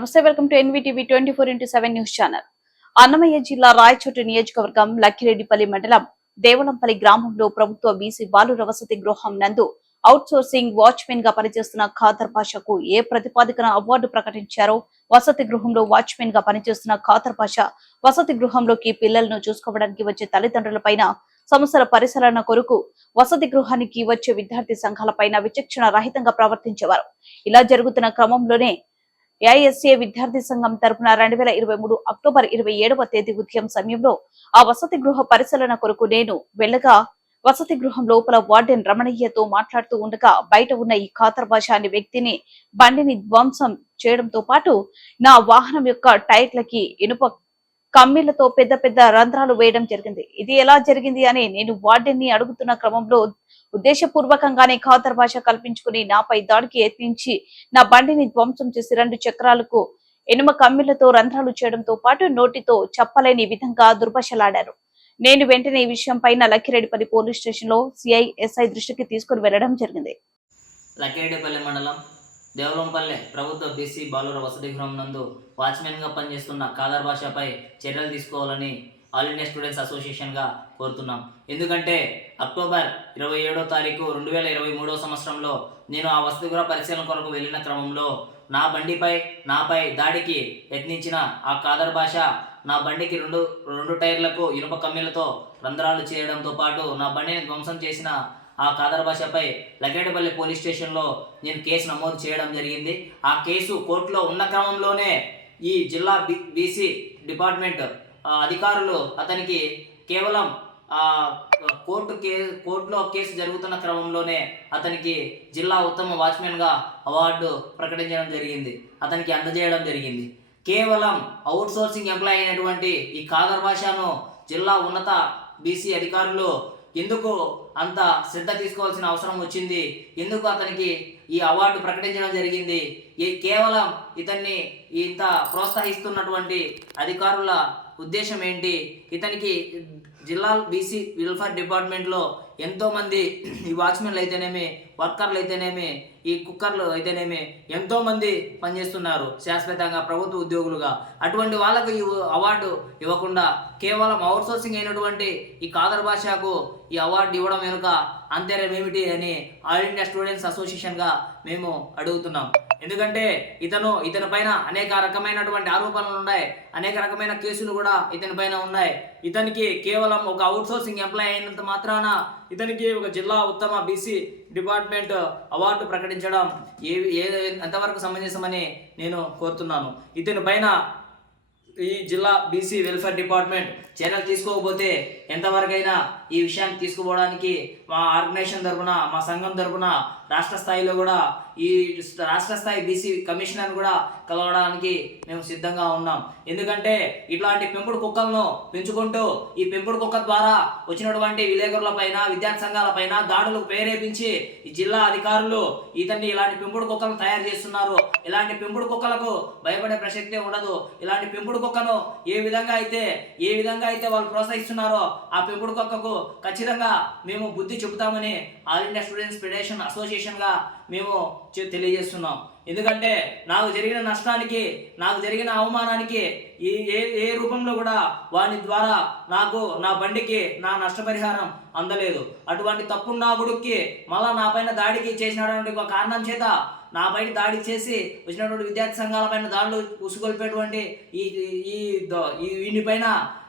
నమస్తే welcome to NVTV twenty four into seven news channel. Annamayya జిల్లా రాయచోటు నియోజకవర్గం లక్కిరెడ్డిపల్లి మండలం దేవలంపల్లి గ్రామంలో ప్రభుత్వ బీసీ బాలుర వసతి గృహం నందు అవుట్ సోర్సింగ్ వాచ్మెన్గా పనిచేస్తున్న ఖాదర్ పాషాకు ఏ ప్రతిపాదికన అవార్డు ప్రకటించారో వసతి గృహంలో వాచ్మెన్గా పనిచేస్తున్న ఖాదర్ పాషా వసతి గృహంలోకి పిల్లలను చూసుకోవడానికి వచ్చే తల్లిదండ్రులపైన సమస్యల పరిశీలన కొరకు వసతి గృహానికి వచ్చే విద్యార్థి సంఘాలపైన విచక్షణ రహితంగా ప్రవర్తించేవారు. ఇలా జరుగుతున్న క్రమంలోనే ఏఐఎస్ఏ విద్యార్థి సంఘం తరపున రెండు వేల ఇరవై మూడు అక్టోబర్ ఇరవై ఏడవ తేదీ ఉదయం సమయంలో ఆ వసతి గృహ పరిశీలన కొరకు నేను వెళ్ళగా వసతి గృహం లోపల వార్డెన్ రమణయ్యతో మాట్లాడుతూ ఉండగా బయట ఉన్న ఈ ఖాతర్ అనే వ్యక్తిని బండిని ధ్వంసం చేయడంతో పాటు నా వాహనం యొక్క టైర్లకి ఇనుప కమ్మీలతో పెద్ద పెద్ద రంధ్రాలు వేయడం జరిగింది. ఇది ఎలా జరిగింది అని నేను వార్డెన్ని అడుగుతున్న క్రమంలో ఉద్దేశపూర్వకంగానే ఖాతర్ భాష కల్పించుకుని నాపై దాడికి యత్నించి నా బండిని ధ్వంసం చేసి రెండు చక్రాలకు ఎనుమ కమ్మిళ్ళతో రంధ్రాలు చేయడంతో పాటు నోటితో చెప్పలేని విధంగా దుర్భషలాడారు. నేను వెంటనే ఈ విషయం పైన లక్కిరెడ్డిపల్లి పోలీస్ స్టేషన్లో సిఐ ఎస్ఐ దృష్టికి తీసుకుని వెళ్ళడం జరిగింది. లక్కిరెడ్డిపల్లి మండలం దేవలంపల్లె ప్రభుత్వ బీసీ బాలుర వసతి గృహం నందు వాచ్మెన్గా పనిచేస్తున్న కాలర్ భాషపై చర్యలు తీసుకోవాలని ఆల్ ఇండియా స్టూడెంట్స్ అసోసియేషన్గా కోరుతున్నాం. ఎందుకంటే అక్టోబర్ ఇరవై ఏడో తారీఖు రెండు వేల ఇరవై మూడో సంవత్సరంలో నేను ఆ వసతి గృహ పరిశీలన కొరకు వెళ్ళిన క్రమంలో నా బండిపై నాపై దాడికి యత్నించిన ఆ కాదర్ భాష నా బండికి రెండు రెండు టైర్లకు ఇనుప కమ్మీలతో రంధ్రాలు చేయడంతో పాటు నా బండిని ధ్వంసం చేసిన ఆ కాదర్ భాషపై లగేటపల్లి పోలీస్ స్టేషన్లో నేను కేసు నమోదు చేయడం జరిగింది. ఆ కేసు కోర్టులో ఉన్న క్రమంలోనే ఈ జిల్లా బి బీసీ డిపార్ట్మెంట్ అధికారులు అతనికి కేవలం కోర్టు కే కోర్టులో కేసు జరుగుతున్న క్రమంలోనే అతనికి జిల్లా ఉత్తమ వాచ్మెన్గా అవార్డు ప్రకటించడం జరిగింది. అతనికి అందజేయడం జరిగింది. కేవలం అవుట్ సోర్సింగ్ ఎంప్లాయ్ అయినటువంటి ఈ కాదర్ భాషను జిల్లా ఉన్నత బీసీ అధికారులు ఎందుకు అంత శ్రద్ధ తీసుకోవాల్సిన అవసరం వచ్చింది? ఎందుకు అతనికి ఈ అవార్డు ప్రకటించడం జరిగింది? ఈ కేవలం ఇతన్ని ఇంత ప్రోత్సహిస్తున్నటువంటి అధికారుల ఉద్దేశం ఏంటి? ఇతనికి జిల్లా బీసీ వెల్ఫేర్ డిపార్ట్మెంట్లో ఎంతోమంది ఈ వాచ్మెన్లు అయితేనేమి వర్కర్లు అయితేనేమి ఈ కుక్కర్లు అయితేనేమి ఎంతోమంది పనిచేస్తున్నారు శాశ్వతంగా ప్రభుత్వ ఉద్యోగులుగా. అటువంటి వాళ్ళకు ఈ అవార్డు ఇవ్వకుండా కేవలం అవుట్ సోర్సింగ్ అయినటువంటి ఈ కాదర్ భాషకు ఈ అవార్డు ఇవ్వడం వెనుక అంతర్యం ఏమిటి అని ఆల్ ఇండియా స్టూడెంట్స్ అసోసియేషన్గా మేము అడుగుతున్నాం. ఎందుకంటే ఇతను ఇతని పైన అనేక రకమైనటువంటి ఆరోపణలు ఉన్నాయి. అనేక రకమైన కేసులు కూడా ఇతని పైన ఉన్నాయి. ఇతనికి కేవలం ఒక అవుట్సోర్సింగ్ ఎంప్లాయ్ అయినంత మాత్రాన ఇతనికి ఒక జిల్లా ఉత్తమ బీసీ డిపార్ట్మెంట్ అవార్డు ప్రకటించడం ఏ ఏ ఎంతవరకు సమంజసమని నేను కోరుతున్నాను. ఇతని పైన ఈ జిల్లా బీసీ వెల్ఫేర్ డిపార్ట్మెంట్ చర్యలు తీసుకోకపోతే ఎంతవరకైనా ఈ విషయాన్ని తీసుకుపోవడానికి మా ఆర్గనైజేషన్ తరపున మా సంఘం తరపున రాష్ట్ర స్థాయిలో కూడా ఈ రాష్ట్ర స్థాయి బీసీ కమిషనర్ కూడా కలవడానికి మేము సిద్ధంగా ఉన్నాం. ఎందుకంటే ఇట్లాంటి పెంపుడు కుక్కలను పెంచుకుంటూ ఈ పెంపుడు కుక్క ద్వారా వచ్చినటువంటి విలేకరుల పైన విద్యార్థి సంఘాల పైన దాడులకు ప్రేరేపించి ఈ జిల్లా అధికారులు ఇతన్ని ఇలాంటి పెంపుడు కుక్కలను తయారు చేస్తున్నారు. ఇలాంటి పెంపుడు కుక్కలకు భయపడే ప్రసక్తే ఉండదు. ఇలాంటి పెంపుడు కుక్కను ఏ విధంగా అయితే ఏ విధంగా అయితే వాళ్ళు ప్రోత్సహిస్తున్నారో ఆ పెంపుడు కుక్కకు ఖచ్చితంగా మేము బుద్ధి చెబుతామని ఆల్ ఇండియా స్టూడెంట్స్ ఫెడరేషన్ అసోసియేషన్గా మేము తెలియజేస్తున్నాం. ఎందుకంటే నాకు జరిగిన నష్టానికి నాకు జరిగిన అవమానానికి ఈ ఏ ఏ రూపంలో కూడా వాని ద్వారా నాకు నా బండికి నా నష్టపరిహారం అందలేదు. అటువంటి తప్పు నా గుడుక్కి మళ్ళా నా పైన దాడికి చేసినటువంటి ఒక కారణం చేత నా పైన దాడి చేసి వచ్చినటువంటి విద్యార్థి సంఘాల పైన దాడులు ఉసుగొల్పేటువంటి ఈ ఈ- ఈ ఈ పైన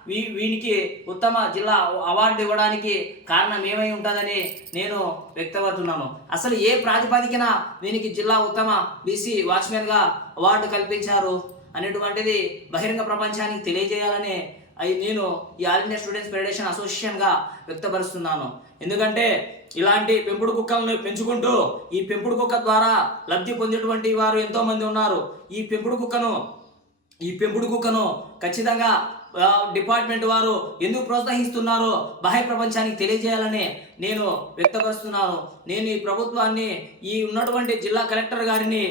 వీ వీనికి ఉత్తమ జిల్లా అవార్డు ఇవ్వడానికి కారణం ఏమై ఉంటుందని నేను వ్యక్తపడుతున్నాను. అసలు ఏ ప్రాతిపదికన వీనికి జిల్లా ఉత్తమ బీసీ వాచ్మెన్గా అవార్డు కల్పించారు అనేటువంటిది బహిరంగ ప్రపంచానికి తెలియజేయాలని అవి నేను ఈ ఆల్ ఇండియా స్టూడెంట్స్ ఫెడరేషన్ అసోసియేషన్గా వ్యక్తపరుస్తున్నాను. ఎందుకంటే ఇలాంటి పెంపుడు కుక్కలను పెంచుకుంటూ ఈ పెంపుడు కుక్క ద్వారా లబ్ధి పొందేటువంటి వారు ఎంతోమంది ఉన్నారు. ఈ పెంపుడు కుక్కను ఈ పెంపుడు కుక్కను ఖచ్చితంగా డిపార్ట్మెంట్ వారు ఎందుకు ప్రోత్సహిస్తున్నారో బాహ్య ప్రపంచానికి తెలియజేయాలని నేను వ్యక్తపరుస్తున్నాను. నేను ఈ ప్రభుత్వాన్ని ఈ ఉన్నటువంటి జిల్లా కలెక్టర్ గారిని